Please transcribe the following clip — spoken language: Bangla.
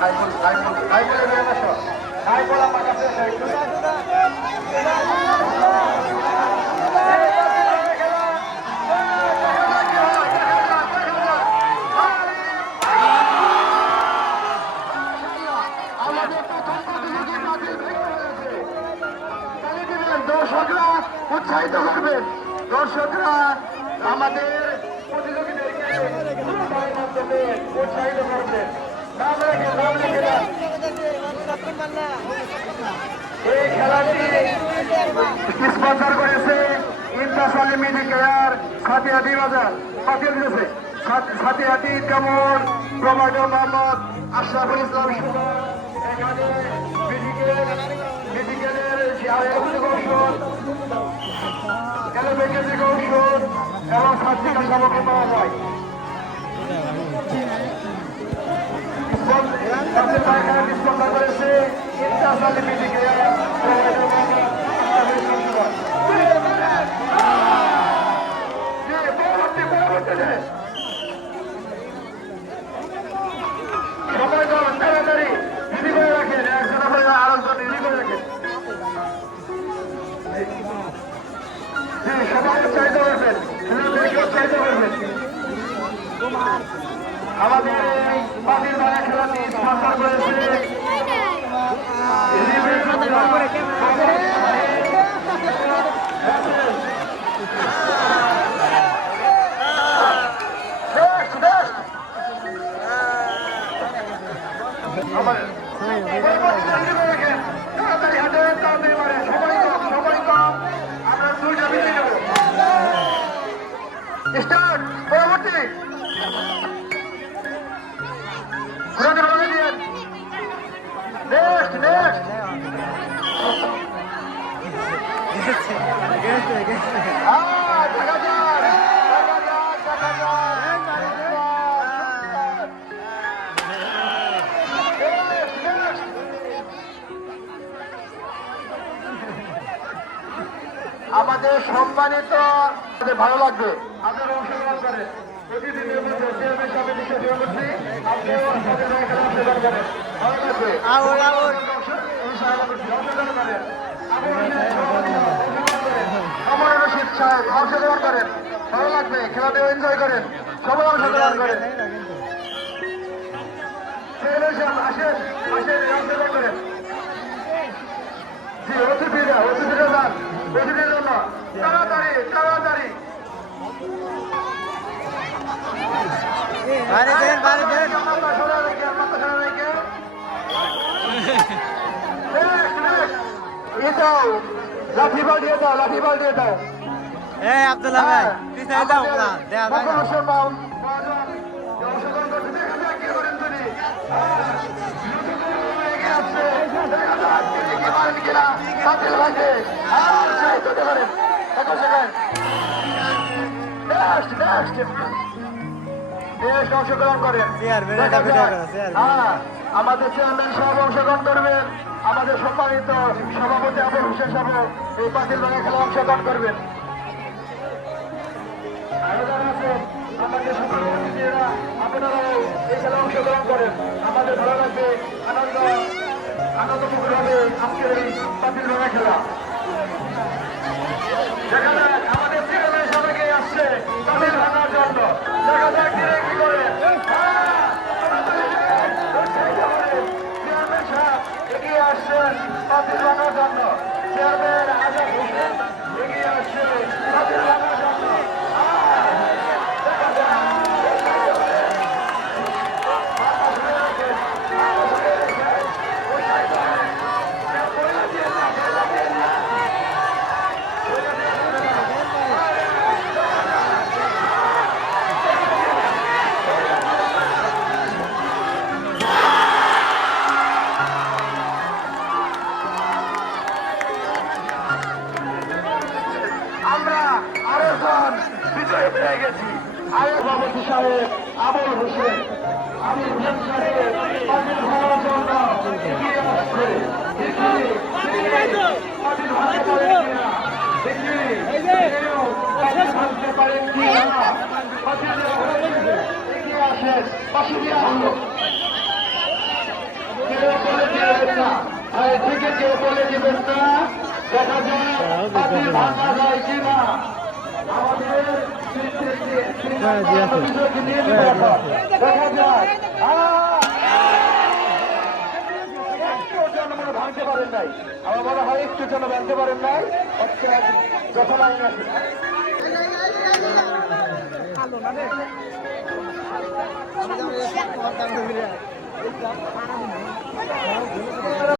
সাইফুল সাইফুল সাইফুলের বেড়ে উৎসাহিত করবেন দর্শকরা আমাদের উৎসাহিত করবেন এই খেলাটি স্পন্সর করেছে ইন্টাস আলী মেডিকেয়ার সাথিহাটি বাজার সাথিয়া দিয়েছে কেমন প্রভাইডার মোহাম্মদ আশরাফুল ইসলাম মেডিকেলের আয়োজক ঔষধ এলোপ্যাথি ঔষধ এবং স্বাস্থ্যিকা সামগ্রী পাওয়া যায়। আমাদের এই পাখির বাড়া খেলাটি আমাদের সম্মানিত ভালো লাগবে। আপনারা অংশগ্রহণ করেন প্রতিদিনের মধ্যে চেয়ারম্যান সাহেবের দিকে ফিরে আপনিও আমাদের এখানে অংশগ্রহণ করেন। ভালো লাগবে। অংশগ্রহণ করেন। রশিদ সাহেব অংশগ্রহণ করেন। ভালো এনজয় করেন। সবাই অংশগ্রহণ করেন। চেয়ারম্যান সাহেব আসেন। আসেন অংশগ্রহণ করেন। জি অতিথিরা অতিথিরা যান। অতিথির জন্য তাড়াতাড়ি তাড়াতাড়ি বাড়ি দেন বাড়ি দেন মাথা সরা রেখে মাথা সরা রেখে Next, next. দাও লাঠি বল দিয়ে দাও লাঠি বল দিয়ে দাও এ আব্দুল্লাহ ভাই পিছাই দাও না দেয়া যায় পারেন কিনা বাতিল ভাইকে আর সাহিত্য হতে পারেন একুশ সেকেন্ড। Next next. নেক্সট অংশগ্রহণ করেন। হ্যাঁ আমাদের চেয়ারম্যান সাহেব অংশগ্রহণ করবেন। আমাদের সম্মানিত সভাপতি আবুল হোসেন সাহেব এই বাতিল ভাঙা খেলা অংশগ্রহণ করবেন। আয়োজন আছে। আমাদের সকল অতিথিরা আপনারাও এই খেলা অংশগ্রহণ করেন। আমাদের ভালো লাগবে। আনন্দ হবে আজকের খেলা আরে সভাপতি সাহেব আবুল হোসেন আর থেকে কেউ বলে দিবেন দেখা যায় আমাদের ভাঙতে পারেন নাই আমার মনে হয় একটু জন ভাঙতে পারেন নাই লাইন আছে